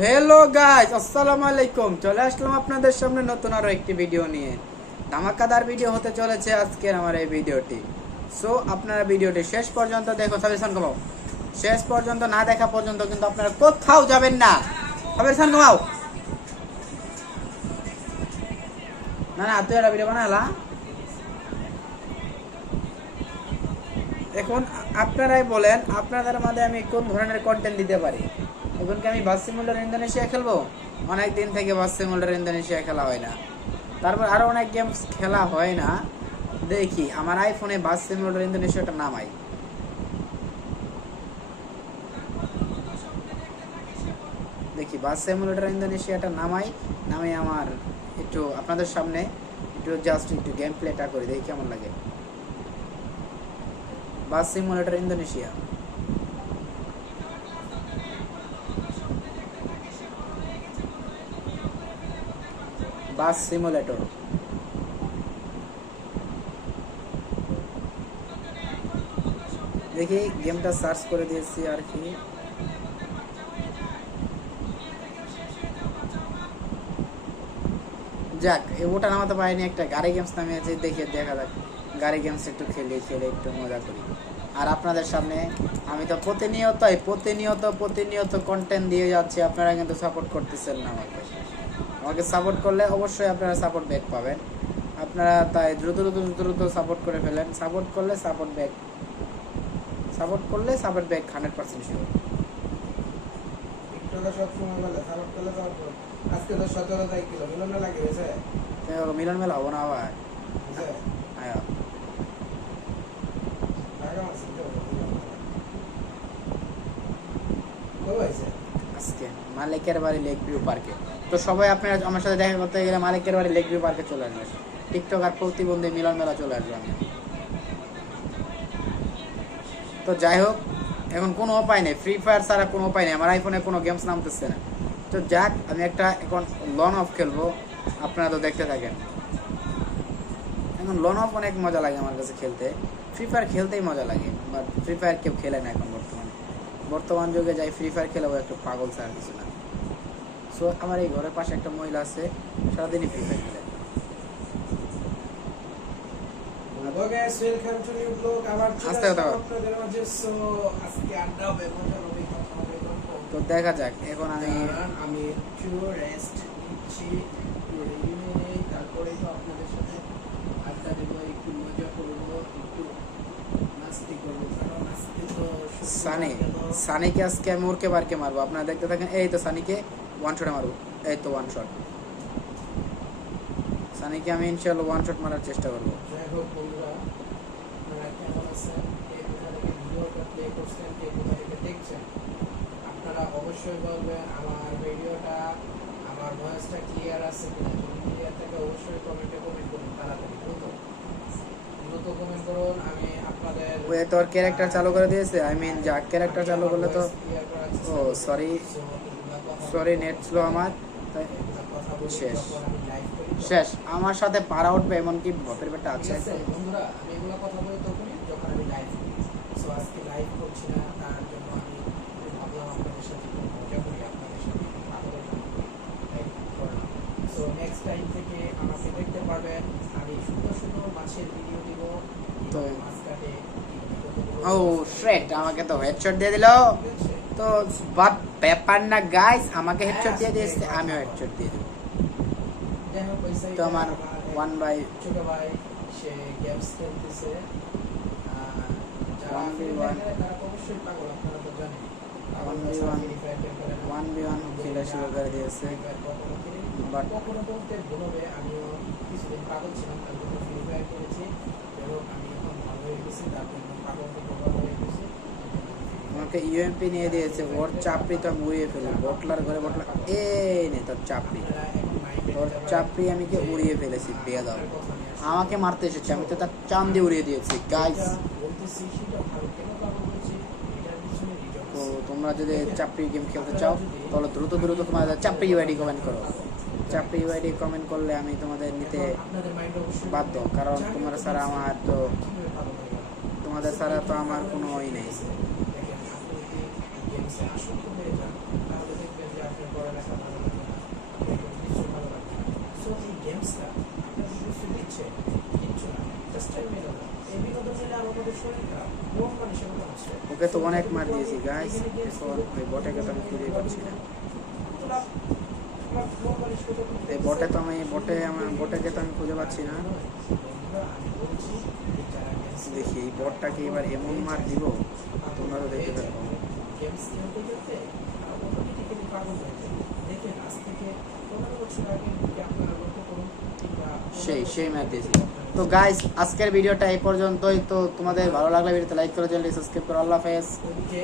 Hello guys, আসসালামু আলাইকুম। চলে আসলাম আপনাদের সামনে নতুন আরো একটি ভিডিও নিয়ে। ধামাকাদার ভিডিও হতে চলেছে আজকের আমার এই ভিডিওটি। সো আপনারা ভিডিওটি শেষ পর্যন্ত দেখো। সাবস্ক্রাইব করো। শেষ পর্যন্ত না দেখা পর্যন্ত কিন্তু আপনারা কোথাও যাবেন না। সাবস্ক্রাইব কমাও। না না, তুই একটা ভিডিও বানালা। এখন আপনারাই বলেন আপনাদের মাঝে আমি কোন ধরনের কন্টেন্ট দিতে পারি। এখন কি আমি বাস সিমুলেটর ইন্দোনেশিয়া খেলবো? অনেক দিন থেকে বাস সিমুলেটর ইন্দোনেশিয়া খেলা হয় না। তারপর আরো অনেক গেমস খেলা হয় না। দেখি আমার আইফোনে বাস সিমুলেটর ইন্দোনেশিয়াটা নামাই। দেখি বাস সিমুলেটর ইন্দোনেশিয়াটা নামাই। নামে আমার একটু আপনাদের সামনে একটু জাস্ট একটু গেম প্লেটা করি, দেখি কেমন লাগে। বাস সিমুলেটর ইন্দোনেশিয়া। বাস সিমুলেটর। দেখি গেমটা সার্চ করে দিয়েছি আর কি। যাক, ওটা নামাতে পারিনি। একটা গাড়ি গেমস নামিয়েছে, দেখে দেখা যাক। গাড়ি গেমস একটু খেলে খেলে একটু মজা করি। আর আপনাদের সামনে আমি তো প্রতিনিয়ত কন্টেন্ট দিয়ে যাচ্ছি। আপনারা কিন্তু সাপোর্ট করতেছেন না আমাকে। আমাকে সাপোর্ট করলে অবশ্যই আপনারা সাপোর্ট ব্যাক পাবেন। আপনারা তাই দ্রুত দ্রুত দ্রুত দ্রুত সাপোর্ট করে ফেলেন। সাপোর্ট করলে সাপোর্ট ব্যাক 100% শিওর। মিলন মেলা হবো না আবার। হ্যাঁ, আজকে মালিকের বাড়ি লেক ভিউ পার্কে। তো সবাই আপনারা আমার সাথে দেখা করতে গেলে মালিকের বাড়ি লেক ভিউ পার্কে চলে আসবেন। টিকটক আর প্রতিবন্ধী মিলন মেলা চলে আসবে। আমি তো যাই হোক, এখন কোনো উপায় নেই। ফ্রি ফায়ার ছাড়া কোনো উপায় নেই। আমার আইফোনে কোনো গেমস নামতেছে না। তো যাক, আমি একটা এখন লন অফ খেলবো। আপনারা তো দেখতে থাকেন। এখন লন অফ অনেক মজা লাগে আমার কাছে খেলতে। ফ্রি ফায়ার খেলতেই মজা লাগে, বাট ফ্রি ফায়ার কেউ খেলে না এখন বর্তমান যুগে। যাই ফ্রি ফায়ার খেলেও একটু পাগল ছাড়া কিছু না। সো আমার এই ঘরের পাশে একটা মহিলা আছে, সারাদিনই ফ্রি ফায়ার খেলে। তো দেখা যাক। এখন আমি একটু রেস্ট নিচ্ছি, একটু রেডি হয়ে নেই, তারপরে তো আপনাদের সাথে আড্ডা দেবো, একটু মজা করবো, একটু নাস্তি করবো। কারণ আজকে তো সানিকে আজকে আমি উড়কে বারকে মারবো। আপনারা দেখতে থাকেন। এই তো সানিকে ওয়ান শটে মারবো। এই তো ওয়ান শট। সানিকে আমি ইনশাআল্লাহ ওয়ান শট মারার চেষ্টা করবো। যাই হোক বন্ধুরা, আপনারা কেমন আছেন? কে কোথা থেকে ভিডিওটা প্লে করছেন, কে কোথা থেকে দেখছেন, আপনারা অবশ্যই বলবেন। আমার ভিডিওটা, আমার ভয়েসটা ক্লিয়ার আছে কিনা। যদি ক্লিয়ার থাকে অবশ্যই কমেন্ট করুন। তাড়াতাড়ি দ্রুত কমেন্ট করুন। আমি আপনাদের ওই তোর ক্যারেক্টার চালু করে দিয়েছে। আই মিন যা ক্যারেক্টার চালু করলে তো ও সরি নেট স্লো আমার। শেষ শেষ আমার সাথে পারা উঠবে এমনকি ভপের বেটা আছে। বন্ধুরা, আমি এগুলো কথা বলি তখনই যখন আমি লাইভ করি। সো আজকে লাইভ করছি না, তার জন্য আমি ভাবলাম আপনাদের সাথে একটু মজা করি, আপনাদের সাথে একটু পাগলের লাইভ করলাম। সো নেক্সট টাইম থেকে আমাকে দেখতে পারবেন। আমি সুন্দর সুন্দর মাছের ভিডিও দিব। তো মাছ কাটে ও শ্রেট আমাকে তো হেডশট দিয়ে দিল। তো বাট ব্যাপার না গাইস, আমাকে হেডশট দিয়ে দিয়েছে, আমিও হেডশট দিয়ে দেব। তো আমার ওয়ান বাই ছোট ভাই সে গেমস খেলতেছে। যারা তারা অবশ্যই পাগল, আপনারা তো জানেন। 1v1 খেলা শুরু করে দিয়েছে। বাট কখনো বলতে ভুল হবে, আমিও কিছুদিন পাগল ছিলাম, তার জন্য ফ্রি ফায়ার করেছি। এবং আমি এখন ভালো হয়ে গেছি, তার জন্য পাগল থেকে ভালো হয়ে গেছি। আমাকে ইউএমপি নিয়ে দিয়েছে। ওর চাপড়ি তো আমি উড়িয়ে ফেলি। বটলার ঘরে বটলা এই নে তোর চাপড়ি। তোর চাপড়ি আমি কে উড়িয়ে ফেলেছি। বেয়াদব আমাকে মারতে এসেছে, আমি তো তার চাম দিয়ে উড়িয়ে দিয়েছি গাইস। তো তোমরা যদি চাপড়ি গেম খেলতে চাও তাহলে দ্রুত দ্রুত তোমাদের চাপড়ি ইউআইডি কমেন্ট করো। চাপড়ি ইউআইডি কমেন্ট করলে আমি তোমাদের নিতে বাধ্য। কারণ তোমাদের ছাড়া কোনো ই নেই। আসক্ত হয়ে যান, তাহলে দেখবেন যে আপনার গেমসটা আপনাদের কিছু দিচ্ছে কিচ্ছু না, জাস্ট টাইম বিনোদন। এই বিনোদন নিলে আমাদের শরীরটা মন মানসিকতা নষ্ট হয়। ওকে তো অনেক মার দিয়েছি গাইস, এখন ওই বটেকে তো আমি খুঁজে পাচ্ছি না। এই বটে তো আমি আমার বটেকে তো আমি খুঁজে পাচ্ছি না। দেখি এই বটটাকে এবার এমন মার দিব, তোমরা তো দেখতে থাকো। গেমস খেলতে খেলতে অটোমেটিক্যালি পাগল হয়ে যায়। দেখেন আজ থেকে 15 বছর আগে যদি আপনারা লক্ষ্য করুন কিংবা সেই ম্যাথ দিয়েছি। তো গাইস আজকের ভিডিওটা এই পর্যন্তই। তো তোমাদের ভালো লাগলে ভিডিওতে লাইক করো, চ্যানেলটি সাবস্ক্রাইব করো। আল্লাহ হাফেজ। ওইদিকে